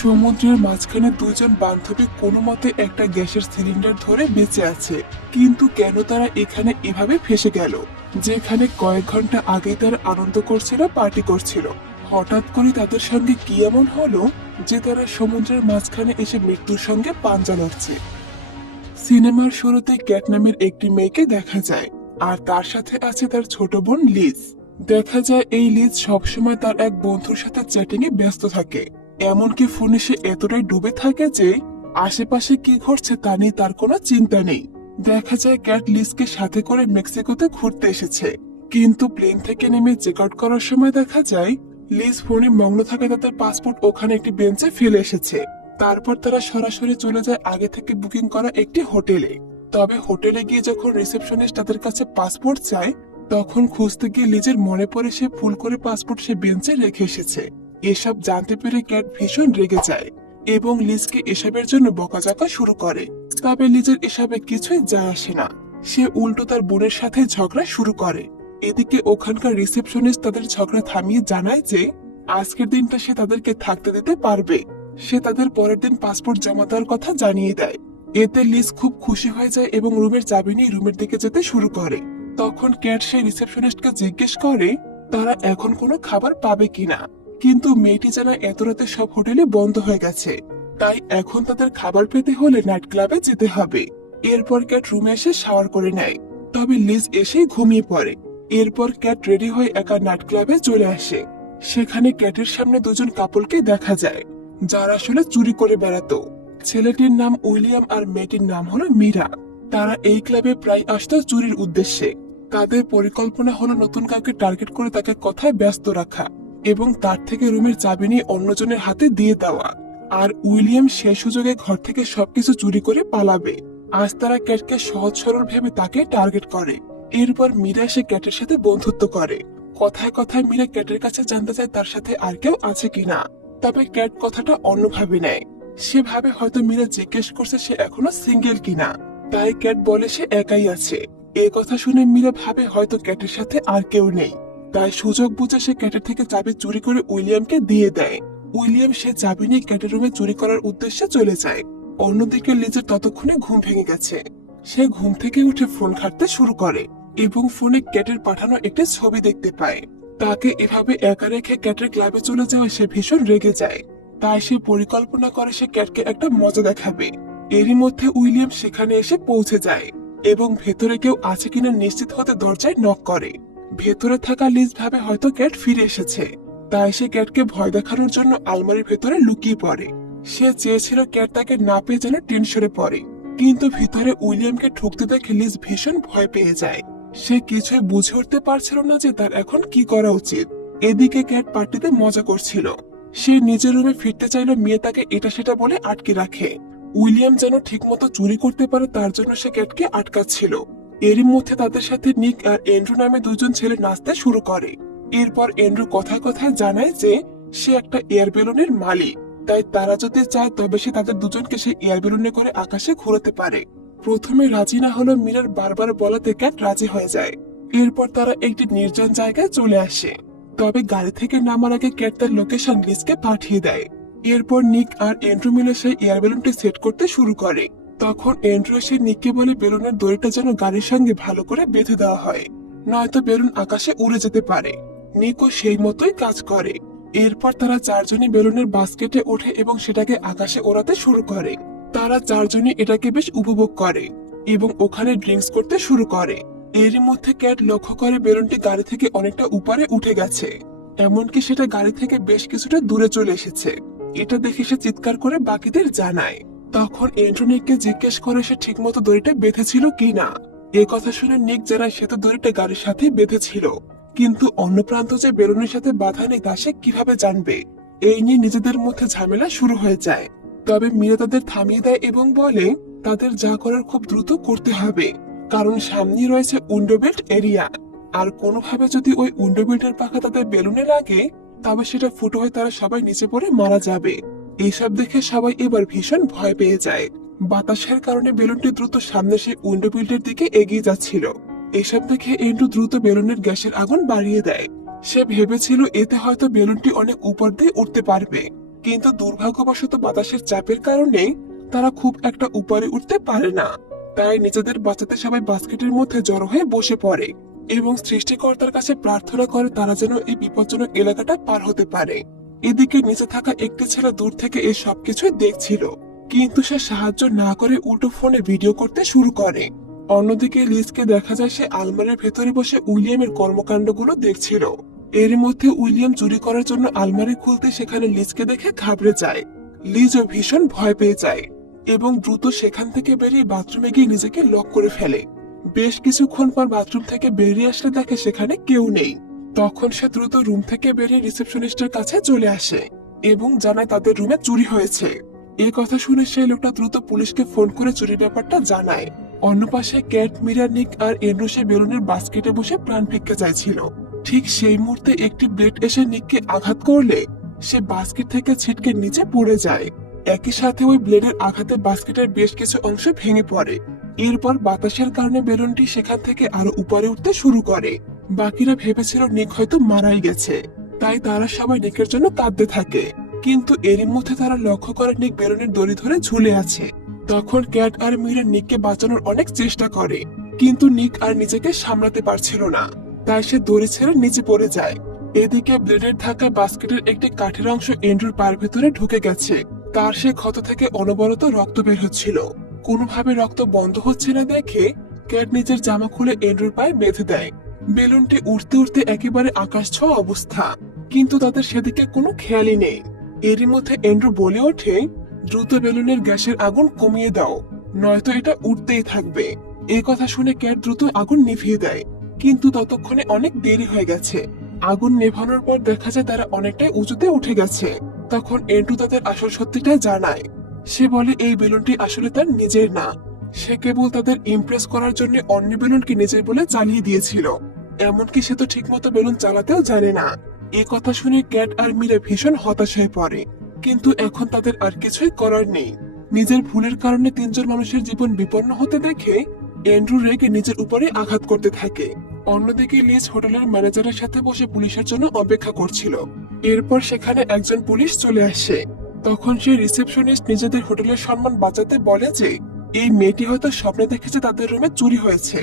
সমুদ্রের মাঝখানে দুজন বান্ধবী কোনো মতে একটা গ্যাসের সিলিন্ডার ধরে বেঁচে আছে। কিন্তু কেন তারা এখানে এভাবে ফেসে গেল, যেখানে কয়েক ঘন্টা আগে তারা আনন্দ করছিল, পার্টি করছিল? হঠাৎ করে তাদের সঙ্গে কি এমন হলো যে তারা সমুদ্রের মাঝখানে এসে মৃত্যুর সঙ্গে পাঞ্জা লড়ছে? সিনেমার শুরুতে ক্যাট নামের একটি মেয়েকে দেখা যায়, আর তার সাথে আছে তার ছোট বোন লিজ। দেখা যায় এই লিজ সবসময় তার এক বন্ধুর সাথে চ্যাটিং এ ব্যস্ত থাকে। এমনকি ফোনে সে এতটাই ডুবে থাকে যে আশেপাশে কি ঘটছে তা নিয়ে তার কোনো চিন্তা নেই। দেখা যায় ক্যাট লিজকে সাথে করে মেক্সিকোতে ঘুরতে এসেছে, কিন্তু প্লেন থেকে নেমে চেক আউট করার সময় দেখা যায় লিজ ফোনে মগ্ন থাকে তাদের পাসপোর্ট ওখানে একটি বেঞ্চে ফেলে এসেছে। তারপর তারা সরাসরি চলে যায় আগে থেকে বুকিং করা একটি হোটেলে। তবে হোটেলে গিয়ে যখন রিসেপশনিস্ট তাদের কাছে পাসপোর্ট চায়, তখন খুঁজতে গিয়ে লিজের মনে পড়ে সে ভুল করে পাসপোর্ট সে বেঞ্চে রেখে এসেছে। এসব জানতে পেরে ক্যাট ভীষণ রেগে যায় এবং লিজকে এসবের জন্য বকাঝকা শুরু করে। তবে লিজের এসবে কিছুই যায় আসে না, সে উল্টো তার বোনের সাথে ঝগড়া শুরু করে। এদিকে ওখানকার রিসেপশনিস্ট তাদের ঝগড়া থামিয়ে জানায় যে আজকের দিনটা সে তাদেরকে থাকতে দিতে পারবে। সে তাদের পরের দিন পাসপোর্ট জমা দেওয়ার কথা জানিয়ে দেয়। এতে লিজ খুব খুশি হয়ে যায় এবং রুমের চাবি নিয়ে রুমের দিকে যেতে শুরু করে। তখন ক্যাট সেই রিসেপশনিস্টকে জিজ্ঞেস করে তারা এখন কোনো খাবার পাবে কিনা, কিন্তু মেয়েটি জানায় এত রাতে সব হোটেলে বন্ধ হয়ে গেছে, তাই এখন তাদের খাবার পেতে হলে নাইট ক্লাবে যেতে হবে। এরপর ক্যাট রুমে এসে শাওয়ার করে নেয়, তবে লিজ এসেই ঘুমিয়ে পড়ে। এরপর ক্যাট রেডি হয়ে একা নাইট ক্লাবে চলে আসে। সেখানে ক্যাটের সামনে দুজন কাপলকে দেখা যায় যারা আসলে চুরি করে বেড়াতো। ছেলেটির নাম উইলিয়াম আর মেয়েটির নাম হলো মীরা। তারা এই ক্লাবে প্রায় আসতো চুরির উদ্দেশ্যে। তাদের পরিকল্পনা হলো নতুন কাউকে টার্গেট করে তাকে কথায় ব্যস্ত রাখা এবং তার থেকে রুমের চাবি নিয়ে অন্যজনের হাতে দিয়ে দেওয়া। আর উইলিয়াম সে সুযোগে ঘর থেকে সবকিছু চুরি করে পালাবে। আজ তারা ক্যাটকে সহজ সরল ভেবে তাকে টার্গেট করে। এরপর মীরা সে ক্যাটের সাথে বন্ধুত্ব করে। কথায় কথায় মীরা ক্যাটের কাছে জানতে চায় তার সাথে আর কেউ আছে কিনা। তবে ক্যাট কথাটা অন্যভাবে নেয়। সে ভাবে হয়তো মীরা জিজ্ঞেস করছে সে এখনো সিঙ্গেল কিনা, তাই ক্যাট বলে সে একাই আছে। এ কথা শুনে মীরা ভাবে হয়তো ক্যাটের সাথে আর কেউ নেই, তাই সুযোগ বুঝে সে ক্যাটের থেকে চাবি চুরি করে উইলিয়ামকে দিয়ে দেয়। উইলিয়াম সে চাবি নিয়ে ক্যাটের রুমে চুরি করার উদ্দেশ্যে চলে যায়। অন্যদিকে লিজের ততক্ষণে ঘুম ভেঙে গেছে। সে ঘুম থেকে উঠে ফোন ঘাঁটতে শুরু করে এবং ফোনে ক্যাটের পাঠানো একটি ছবি দেখতে পায়। তাকে এভাবে একা রেখে ক্যাটের ক্লাবে চলে যাওয়ায় সে ভীষণ রেগে যায়। তাই সে পরিকল্পনা করে সে ক্যাটকে একটা মজা দেখাবে। এরই মধ্যে উইলিয়াম সেখানে এসে পৌঁছে যায় এবং ভেতরে কেউ আছে কিনা নিশ্চিত হতে দরজায় নক করে। ভেতরে থাকা লিজ ভাবে হয়তো ক্যাট ফিরে এসেছে, তাই সে ক্যাটকে ভয় দেখানোর জন্য আলমারির ভেতরে লুকিয়ে পড়ে। সে চেয়েছিল ক্যাট তাকে না পেয়ে যেন টেনশনে পড়ে, কিন্তু ভিতরে উইলিয়ামকে ঢুকতে দেখে লিজ ভীষণ ভয় পেয়ে যায়। সে কিছুই বুঝে উঠতে পারছিল না যে তার এখন কি করা উচিত। এদিকে ক্যাট পার্টিতে মজা করছিল। সে নিজের রুমে ফিরতে চাইল, মেয়ে তাকে এটা সেটা বলে আটকে রাখে। উইলিয়াম যেন ঠিকমতো চুরি করতে পারে তার জন্য সে ক্যাটকে আটকাচ্ছিল। এরই মধ্যে তাদের সাথে নিক আর এন্ড্রু নামে দুজন ছেলে নাচতে শুরু করে। এরপর এন্ড্রু কথায় কথায় জানায় যে সে একটা এয়ার বেলুনের মালিক, তাই তারা যদি চায় তবে সে তাদের দুজনকে সেই এয়ার বেলুনে করে আকাশে ঘুরাতে পারে। প্রথমে রাজি না হলো মীরার বারবার বলাতে ক্যাট রাজি হয়ে যায়। এরপর তারা একটি নির্জন জায়গায় চলে আসে। তবে গাড়ি থেকে নামার আগে ক্যাট তার লোকেশন লিজকে পাঠিয়ে দেয়। এরপর নিক আর এন্ড্রু মিলে সেই এয়ার বেলুনটি সেট করতে শুরু করে। তখন এন্ড্রু এসে নিককে বলে বেলুনের দড়িটা যেন গাড়ির সঙ্গে ভালো করে বেঁধে দেওয়া হয়, নয়তো বেলুন আকাশে উড়ে যেতে পারে। নিকও সেই মতোই কাজ করে। এরপর তারা চারজনই বেলুনের বাস্কেটে ওঠে এবং সেটাকে আকাশে ওড়াতে শুরু করে। তারা চারজনই এটাকে বেশ উপভোগ করে এবং ওখানে ড্রিঙ্কস করতে শুরু করে। এরই মধ্যে ক্যাট লক্ষ্য করে বেলুনটি গাড়ি থেকে অনেকটা উপরে উঠে গেছে, এমনকি সেটা গাড়ি থেকে বেশ কিছুটা দূরে চলে এসেছে। এটা দেখে সে চিৎকার করে বাকিদের জানায়। তখন এন্ড্রু নিককে জিজ্ঞেস করে সে ঠিকমতো দড়িটা বেঁধেছিল কিনা। এ কথা শুনে নিক জানায় সে তো দড়িটা গাড়ির সাথে বেঁধেছিল, কিন্তু অন্য প্রান্ত যে বেলুনের সাথে বাধা নেই তা সে কিভাবে জানবে। এই নিয়ে নিজেদের মধ্যে ঝামেলা শুরু হয়ে যায়। তবে মীরা তাদের থামিয়ে দেয় এবং বলে তাদের যা করার খুব দ্রুত করতে হবে, কারণ সামনে রয়েছে উইন্ডো বেল্ট এরিয়া। আর কোনোভাবে যদি ওই উইন্ডো বেল্টের পাখা তাদের বেলুনে লাগে তবে সেটা ফুটো হয়ে তারা সবাই নিচে পড়ে মারা যাবে। এইসব দেখে সবাই এবার ভীষণ ভয় পেয়ে যায়। বাতাসের কারণে বেলুনটি দ্রুত সামনে সেই উইন্ডো বেল্টের দিকে এগিয়ে যাচ্ছিল। এসব দেখে এন্ড্রু দ্রুত বেলুনের গ্যাসের আগুন বাড়িয়ে দেয়। সে ভেবেছিল এতে হয়তো বেলুনটি অনেক উপর দিয়ে উঠতে পারবে, কিন্তু দুর্ভাগ্যবশত বাতাসের চাপের কারণে তারা খুব একটা উপরে উঠতে পারে না। তাই নিজেদের বাঁচাতে সবাই বাস্কেটের মধ্যে জড়ো হয়ে বসে পড়ে এবং সৃষ্টিকর্তার কাছে প্রার্থনা করে তারা যেন এই বিপজ্জনক এলাকাটা পার হতে পারে। এদিকে নিচে থাকা একটি ছেলে দূর থেকে এই সবকিছুই দেখছিল, কিন্তু সে সাহায্য না করে উল্টো ফোনে ভিডিও করতে শুরু করে। অন্যদিকে লিজকে দেখা যায় সে আলমারির ভেতরে বসে উইলিয়ামের কর্মকাণ্ডগুলো দেখছিল। এর মধ্যে উইলিয়াম চুরি করার জন্য আলমারি খুলতে সেখানে লিজকে দেখে ঘাবড়ে যায়। লিজও ভীষণ ভয় পেয়ে যায় এবং দ্রুত সেখান থেকে বেরিয়ে বাথরুমে গিয়ে নিজেকে লক করে ফেলে। বেশ কিছুক্ষণ পর বাথরুম থেকে বেরিয়ে আসলে দেখে সেখানে কেউ নেই। তখন সে দ্রুত রুম থেকে বেরিয়ে রিসেপশনিস্টের কাছে চলে আসে এবং জানায় তাদের রুমে চুরি হয়েছে। এই কথা শুনে সেই লোকটা দ্রুত পুলিশকে ফোন করে চুরির ব্যাপারটা জানায়। অন্য পাশে ক্যাট, মিরা, নিক আর এন্ড্রু সে বেলুনের বাস্কেটে বসে প্রাণ ভিক্ষা চাইছিল। ঠিক সেই মুহূর্তে একটি ব্লেড এসে নিককে আঘাত করলে সে বাস্কেট থেকে ছিটকে নিচে পড়ে যায়। একই সাথে ওই ব্লেডের আঘাতে বাস্কেটের বেশ কিছু অংশ ভেঙে পড়ে। এরপর বাতাসের কারণে বেলুনটি সেখান থেকে আরো উপরে উঠতে শুরু করে। বাকিরা ভেবেছিল নিক হয়তো মারাই গেছে, তাই তারা সবাই নিকের জন্য কাঁদতে থাকে। কিন্তু এরই মধ্যে তারা লক্ষ্য করে নিক বেলুনের দড়ি ধরে ঝুলে আছে। তখন ক্যাট আর মিরা নিককে বাঁচানোর অনেক চেষ্টা করে, কিন্তু নিক আর নিজেকে সামলাতে পারছিল না, তাই সে দড়ি ছেড়ে নিচে পড়ে যায়। এদিকে ব্লেডের ধাক্কায় বাস্কেটের একটি কাঠের অংশ এন্ড্রুর পায়ের ভেতরে ঢুকে গেছে। তার সে ক্ষত থেকে অনবরত রক্ত বের হচ্ছিল। কোনোভাবে রক্ত বন্ধ হচ্ছে না দেখে ক্যাট নিজের জামা খুলে এন্ড্রুর পায়ে বেঁধে দেয়। বেলুনটি উঠতে উঠতে একেবারে আকাশ ছোঁয়া অবস্থা, কিন্তু তাদের সেদিকে কোনো খেয়ালই নেই। এরই মধ্যে এন্ড্রু বলে ওঠে, দ্রুত বেলুনের গ্যাসের আগুন কমিয়ে দাও, নয়তো এটা উঠতেই থাকবে। এই কথা শুনে ক্যাট দ্রুত আগুন নিভিয়ে দেয়, কিন্তু ততক্ষণে অনেক দেরি হয়ে গেছে। আগুন নেভানোর পর দেখা যায় তারা অনেকটাই উঁচুতে উঠে গেছে। তখন এন্ড্রু তাদের আসল সত্যিটা জানায়। সে বলে এই বেলুনটি আসলে তার নিজের না, সে কেবল তাদের ইমপ্রেস করার জন্য অন্য বেলুনকে নিজের বলে চালিয়ে দিয়েছিল। এমনকি সে তো ঠিকমতো বেলুন চালাতেও জানে না। এই কথা শুনে ক্যাট আর মিরা ভীষণ হতাশ হয়ে পড়ে, কিন্তু এখন তাদের আর কিছুই করার নেই। নিজের ভুলের কারণে তিনজন মানুষের জীবন বিপন্ন হতে দেখে এন্ড্রু রেগে নিজের উপরে আঘাত করতে থাকে। অন্যদিকে লিজ হোটেলের ম্যানেজারের সাথে বসে পুলিশের জন্য অপেক্ষা করছিল। এরপর সেখানে একজন পুলিশ চলে আসে। তখন সেই রিসেপশনিস্ট নিজেদের হোটেলের সম্মান বাঁচাতে বলে যে এই মেয়েটি হয়তো স্বপ্নে দেখেছে তাদের রুমে চুরি হয়েছে।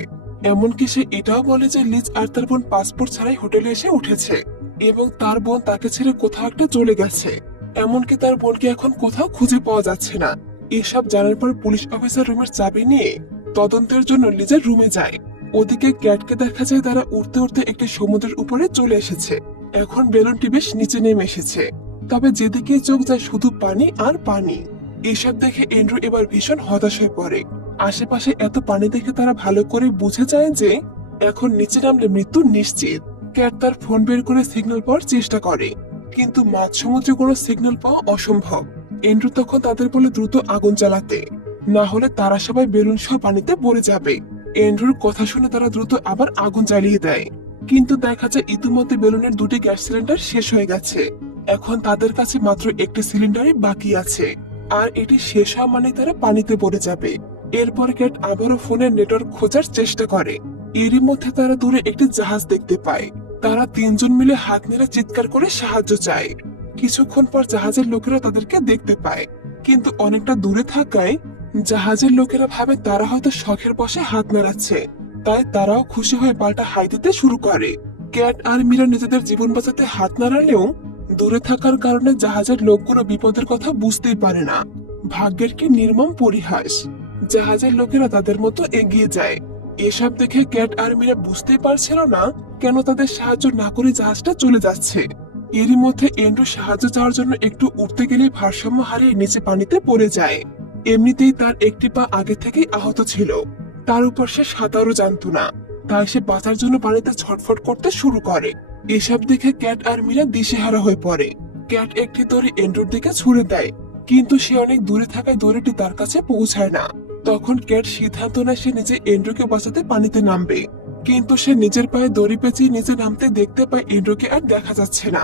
এমনকি সে এটাও বলে যে লিজ আর তার বোন পাসপোর্ট ছাড়াই হোটেলে এসে উঠেছে এবং তার বোন তাকে ছেড়ে কোথাও একটা চলে গেছে। এমনকি তার বোনকে এখন কোথাও খুঁজে পাওয়া যাচ্ছে না। এসব জানার পর পুলিশ অফিসার রুমের চাবি নিয়ে তদন্তের জন্য লিজের রুমে যায়। ওদিকে ক্যাটকে দেখা যায় তারা উঠতে উঠতে একটি সমুদ্রের উপরে চলে এসেছে। এখন বেলুনটি বেশ নিচে নেমে এসেছে, তবে যেদিকে চোখ যায় শুধু পানি আর পানি। এসব দেখে এন্ড্রু এবার ভীষণ হতাশ হয়ে পড়ে। আশেপাশে এত পানি দেখে তারা ভালো করে বুঝে যায় যে এখন নিচে নামলে মৃত্যু নিশ্চিত। ক্যাট তার ফোন বের করে সিগন্যাল পাওয়ার চেষ্টা করে, কিন্তু মাঝ সমুদ্রে কোনো সিগন্যাল পাওয়া অসম্ভব। এন্ড্রু তখন তাদের বলে দ্রুত আগুন জ্বালাতে, না হলে তারা সবাই বেলুন সহ পানিতে পড়ে যাবে। এন্ড্রুর কথা শুনে তারা দ্রুত আবার আগুন জ্বালিয়ে দেয়, কিন্তু দেখা যায় ইতিমধ্যে বেলুনের দুটি গ্যাস সিলিন্ডার শেষ হয়ে গেছে। এখন তাদের কাছে মাত্র একটি সিলিন্ডারই বাকি আছে, আর এটি শেষ হওয়া মানে তারা পানিতে পড়ে যাবে। এরপর ক্যাট আবারও ফোনের নেটওয়ার্ক খোঁজার চেষ্টা করে। এরই মধ্যে তারা দূরে একটি জাহাজ দেখতে পায়। তারা তিনজন মিলে হাত নেড়ে চিৎকার করে সাহায্য চায়। কিছুক্ষণ পর জাহাজের লোকেরা তাদেরকে দেখতে পায়, কিন্তু অনেকটা দূরে থাকায় জাহাজের লোকেরা ভাবে তারা হয়তো শখের বশে হাত নাড়াচ্ছে, তাই তারাও খুশি হয়ে পাল্টা হাই দিতে শুরু করে। ক্যাট আর মীরা নিজেদের জীবন বাঁচাতে হাত নাড়ালেও দূরে থাকার কারণে জাহাজের লোকগুলো বিপদের কথা বুঝতেই পারে না। ভাগ্যের কি নির্মম পরিহাস! জাহাজের লোকেরা তাদের মতো এগিয়ে যায়। এসব দেখে ক্যাট আর মীরা বুঝতেই পারছিল না কেন তাদের সাহায্য না করে জাহাজটা চলে যাচ্ছে। এরই মধ্যে এন্ড্রু সাহায্য চাওয়ার জন্য একটু উঠতে গেলেই ভারসাম্য হারিয়ে নিচে পানিতে পড়ে যায়। এমনিতেই তার একটি পা আগে থেকেই আহত ছিল, তার উপর সে সাঁতারও জানতো না, তাই সে বাঁচার জন্য পানিতে ছটফট করতে শুরু করে। এসব দেখে ক্যাট আর মীরা দিশেহারা হয়ে পড়ে। ক্যাট একটি দড়ি এন্ড্রুর দিকে ছুড়ে দেয়, কিন্তু সে অনেক দূরে থাকায় দড়িটি তার কাছে পৌঁছায় না। তখন ক্যাট সিদ্ধান্ত নেয় সে নিজে এন্ড্রুকে বাঁচাতে পানিতে নামবে, কিন্তু সে নিজের পায়ে দড়ি পেঁচিয়ে নিচে নামতে দেখতে পায় এন্ড্রুকে আর দেখা যাচ্ছে না।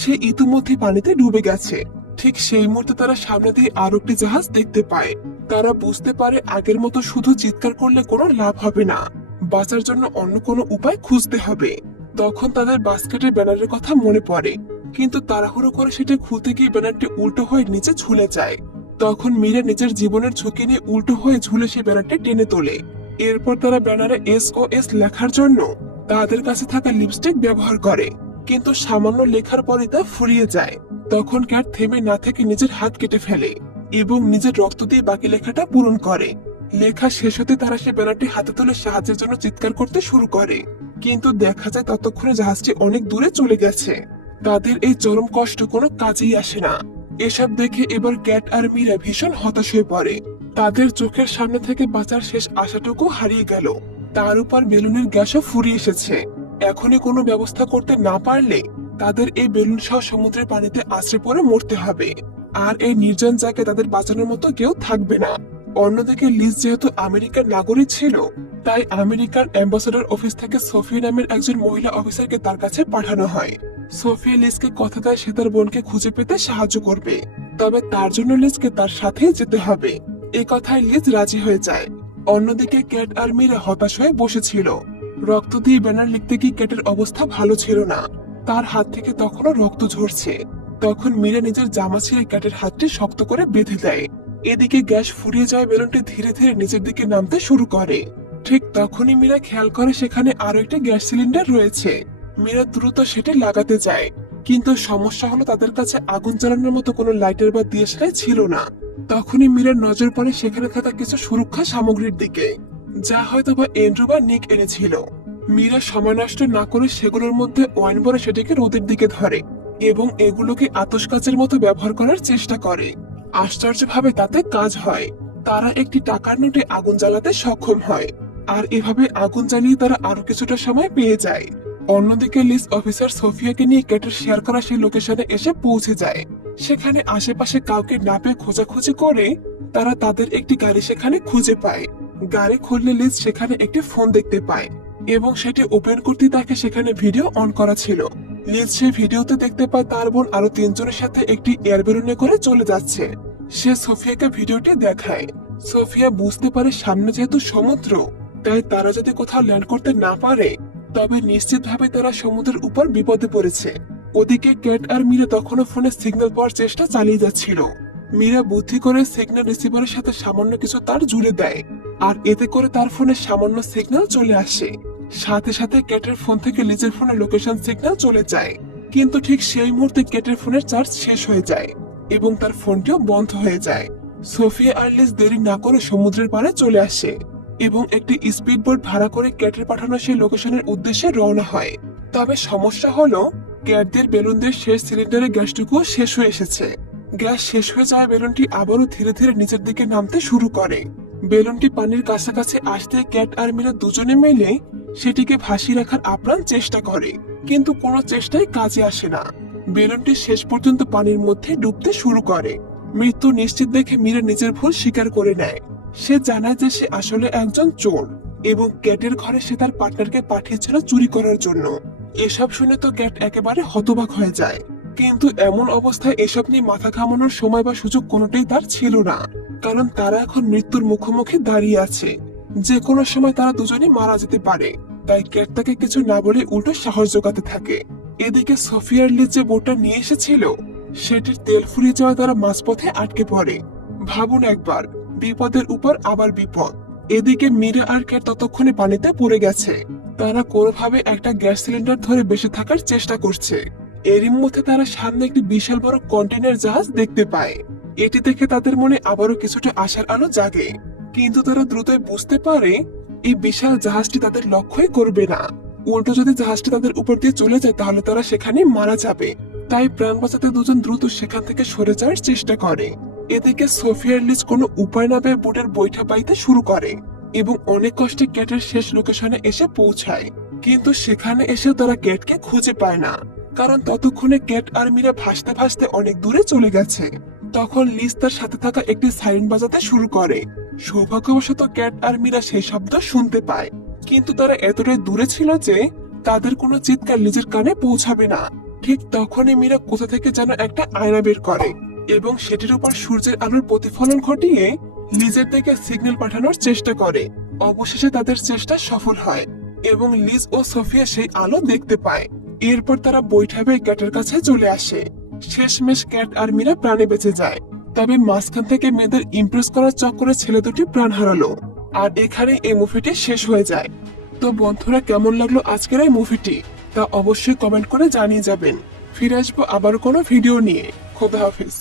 সে ইতিমধ্যে পানিতে ডুবে গেছে। ঠিক সেই মুহূর্তে তারা সামনে দিয়ে আরো একটি জাহাজ দেখতে পায়। তারা বুঝতে পারে আগের মতো শুধু চিৎকার করলে কোনো লাভ হবে না, বাঁচার জন্য অন্য কোনো উপায় খুঁজতে হবে। তখন তাদের বাস্কেটের ব্যানারের কথা মনে পড়ে। কিন্তু তাড়াহুড়ো করে সেটা খুলতে গিয়ে ব্যানারটি উল্টো হয়ে নিচে ঝুলে যায়। তখন মীরা নিজের জীবনের ঝুঁকি নিয়ে উল্টো হয়ে ঝুলে সেই ব্যানারটি টেনে তোলে। এরপর তারা ব্যানারে SOS লেখার জন্য তাদের কাছে থাকা লিপস্টিক ব্যবহার করে, কিন্তু সামান্য লেখার পরে তা ফুরিয়ে যায়। তখন ক্যাট থেমে না থেকে নিজের হাত কেটে ফেলে এবং নিজের রক্ত দিয়ে বাকি লেখাটা পূরণ করে। লেখা শেষ হতে তারা সে ব্যানারটি হাতে তুলে সাহায্যের জন্য চিৎকার করতে শুরু করে, কিন্তু দেখা যায় ততক্ষণে জাহাজটি অনেক দূরে চলে গেছে। তাদের এই চরম কষ্ট কোনো কাজেই আসে না। এসব দেখে এবার ক্যাট আর মীরা ভীষণ হতাশ হয়ে পড়ে। তাদের চোখের সামনে থেকে বাঁচার শেষ আশাটুকু হারিয়ে গেল। তার উপর বেলুনের গ্যাসও ফুরিয়ে এসেছে। এখনই কোনো ব্যবস্থা করতে না পারলে তাদের এই বেলুন সহ সমুদ্রের পানিতে আশ্রয় পড়ে মরতে হবে। আর এই নির্জন জায়গায় তাদের বাঁচানোর মতো কেউ থাকবে না। অন্যদিকে লিজ যেহেতু আমেরিকার নাগরিক ছিল, তাই আমেরিকার অ্যাম্বাসেডর অফিস থেকে সোফিয়া নামের একজন মহিলা অফিসারকে তার কাছে পাঠানো হয়। সোফিয়া লিজকে কথা দেয় সে তার বোনকে খুঁজে পেতে সাহায্য করবে, তবে তার জন্য লিজকে তার সাথেই যেতে হবে। এই কথায় লিজ রাজি হয়ে যায়। অন্যদিকে ক্যাট আর মীরা হতাশ হয়ে বসেছিল। রক্ত দিয়ে ব্যানার লিখতে গিয়ে ক্যাটের অবস্থা ভালো ছিল না, তার হাত থেকে তখনও রক্ত ঝরছে। তখন মীরা নিজের জামা ছিঁড়ে ক্যাটের হাতটি শক্ত করে বেঁধে দেয়। এদিকে গ্যাস ফুরিয়ে যায়, বেলুনটি ধীরে ধীরে নিচের দিকে নামতে শুরু করে। ঠিক তখনই মীরা খেয়াল করে সেখানে আরো একটি গ্যাস সিলিন্ডার রয়েছে। মীরা দ্রুত সেটি লাগাতে যায়, কিন্তু সমস্যা হলো তাদের কাছে আগুন জ্বালানোর মতো কোনো লাইটার বা দিয়াশলাই ছিল না। তখনই মীরার নজর পড়ে সেখানে থাকা কিছু সুরক্ষা সামগ্রীর দিকে, যা হয়তোবা এন্ড্রু বা নিক এনেছিল। মীরা সময় নষ্ট না করে সেগুলোর মধ্যে ওয়াইন ভরে সেটিকে রোদের দিকে ধরে এবং এগুলোকে আতশ কাচের মতো ব্যবহার করার চেষ্টা করে। আশ্চর্যভাবে তাতে কাজ হয়। তারা একটি টাকার নোটে আগুন জ্বালাতে সক্ষম হয়, আর এভাবে আগুন জ্বালিয়ে তারা আরো কিছুটা সময় পেয়ে যায়। অন্যদিকে লিজ অফিসার সোফিয়াকে নিয়ে ক্যাটের শেয়ার করা সেই লোকেশনে এসে পৌঁছে যায়। সেখানে আশেপাশে কাউকে না পেয়ে খোঁজাখুঁজি করে তারা তাদের একটি গাড়ি সেখানে খুঁজে পায়। গাড়ি খুললে লিজ সেখানে একটি ফোন দেখতে পায় এবং সেটি ওপেন করতে তাকে সেখানে ভিডিও অন করা ছিল। লিজ সেই ভিডিওতে দেখতে পায় তার বোন আরো 3 জনের সাথে একটি এয়ার বেলুনে করে চলে যাচ্ছে। সে সোফিয়াকে ভিডিওটি দেখায়। সোফিয়া বুঝতে পারে সামনে যেহেতু সমুদ্র, তাই তারা যদি কোথাও ল্যান্ড করতে না পারে তবে নিশ্চিতভাবে তারা সমুদ্রের উপর বিপদে পড়েছে। ওদিকে ক্যাট আর মীরা তখনও ফোনে সিগন্যাল পাওয়ার চেষ্টা চালিয়ে যাচ্ছিল। মীরা বুদ্ধি করে সিগন্যাল রিসিভারের সাথে সামান্য কিছু তার জুড়ে দেয়, আর এতে করে তার ফোনে সামান্য সিগন্যাল চলে আসে। সাথে সাথে ক্যাটের ফোন থেকে লিজের ফোনে লোকেশন সিগন্যাল চলে যায়, কিন্তু ঠিক সেই মুহূর্তে ক্যাটের ফোনের চার্জ শেষ হয়ে যায় এবং তার ফোনটিও বন্ধ হয়ে যায়। সোফিয়া আর লিজ দেরি না করে সমুদ্রের পাড়ে চলে আসে এবং একটি স্পিড বোট ভাড়া করে ক্যাটের পাঠানো সেই লোকেশনের উদ্দেশ্যে রওনা হয়। তবে সমস্যা হলো ক্যাটদের বেলুনদের শেষ সিলিন্ডারের গ্যাসটুকুও শেষ হয়ে এসেছে। গ্যাস শেষ হয়ে যায়, বেলুনটি আবারও ধীরে ধীরে নিচের দিকে নামতে শুরু করে। বেলুনটি পানির কাছাকাছি আসতে ক্যাট আর মীরা দুজনে মিলে সেটিকে ভাসিয়ে রাখার আপ্রাণ চেষ্টা করে, কিন্তু কোনো চেষ্টাই কাজে আসে না। বেলুনটি শেষ পর্যন্ত পানির মধ্যে ডুবতে শুরু করে। মৃত্যু নিশ্চিত দেখে মীরা নিজের ভুল স্বীকার করে নেয়। সে জানায় যে সে আসলে একজন চোর এবং ক্যাটের ঘরে সে তার পার্টনারকে পাঠিয়েছিল চুরি করার জন্য। এসব শুনে তো ক্যাট একেবারে হতবাক হয়ে যায়, কিন্তু এমন অবস্থায় এসব নিয়ে মাথা ঘামানোর সময় বা সুযোগ কোনোটাই তার ছিল না, কারণ তারা এখন মৃত্যুর মুখোমুখি দাঁড়িয়ে আছে। যে কোনো সময় তারা দুজনেই মারা যেতে পারে। তাই ক্যাট তাকে কিছু না বলে উল্টো সাহস জোগাতে থাকে। এদিকে সোফিয়ার লিজ যে বোটটা নিয়ে এসেছিল সেটির তেল ফুরিয়ে যাওয়ায় তারা মাঝপথে আটকে পড়ে। ভাবুন একবার, বিপদের উপর আবার বিপদ। এদিকে মীরা আর ক্যাট ততক্ষণে পানিতে পড়ে গেছে। তারা কোনোভাবে একটা গ্যাস সিলিন্ডার ধরে বেঁচে থাকার চেষ্টা করছে। এরই মধ্যে তারা সামনে একটি বিশাল বড় কন্টেইনার জাহাজ দেখতে পায়। এটি দেখে তাদের মনে আবারও কিছুটা আশার আলো জাগে, কিন্তু তারা দ্রুতই বুঝতে পারে এই বিশাল জাহাজটি তাদের লক্ষ্যই করবে না। উল্টো যদি জাহাজটি তাদের উপর দিয়ে চলে যায় তাহলে তারা সেখানে মারা যাবে। তাই প্রাণ বাঁচাতে দুজন দ্রুত সেখান থেকে সরে যাওয়ার চেষ্টা করে। এদিকে সোফিয়ার লিজ কোনো উপায় না পেয়ে বোটের বৈঠা বাইতে শুরু করে এবং অনেক কষ্টে ক্যাটের শেষ লোকেশনে এসে পৌঁছায়। কিন্তু সেখানে এসেও তারা ক্যাটকে খুঁজে পায় না, কারণ ততক্ষণে ক্যাট আর মীরা ভাসতে ভাসতে অনেক দূরে চলে গেছে। তখন লিজ তার সাথে থাকা একটি সাইরেন বাজাতে শুরু করে। সৌভাগ্যবশত ক্যাট আর মীরা সেই শব্দ শুনতে পায়, কিন্তু তারা এতটাই দূরে ছিল যে তাদের কোনো চিৎকার লিজের কানে পৌঁছাবে না। ঠিক তখনই মীরা কোথা থেকে যেন একটা আয়না বের করে এবং সেটির উপর সূর্যের আলোর প্রতিফলন ঘটিয়ে লিজের দিকে সিগন্যাল পাঠানোর চেষ্টা করে। অবশেষে তাদের চেষ্টা সফল হয় এবং লিজ ও সোফিয়া সেই আলো দেখতে পায় এরপর তারা বৈঠা পেয়ে ক্যাটের কাছে চলে আসে। শেষমেশ ক্যাট আর মীরা প্রাণে বেঁচে যায়। তবে মাঝখান থেকে মেয়েদের ইমপ্রেস করার চক্করে ছেলে দুটি প্রাণ হারালো। আর এখানে এই মুভিটি শেষ হয়ে যায়। তো বন্ধুরা, কেমন লাগলো আজকের এই মুভিটি তা অবশ্যই কমেন্ট করে জানিয়ে যাবেন। ফিরে আসবো আবার কোনো ভিডিও নিয়ে। খোদা হাফেজ।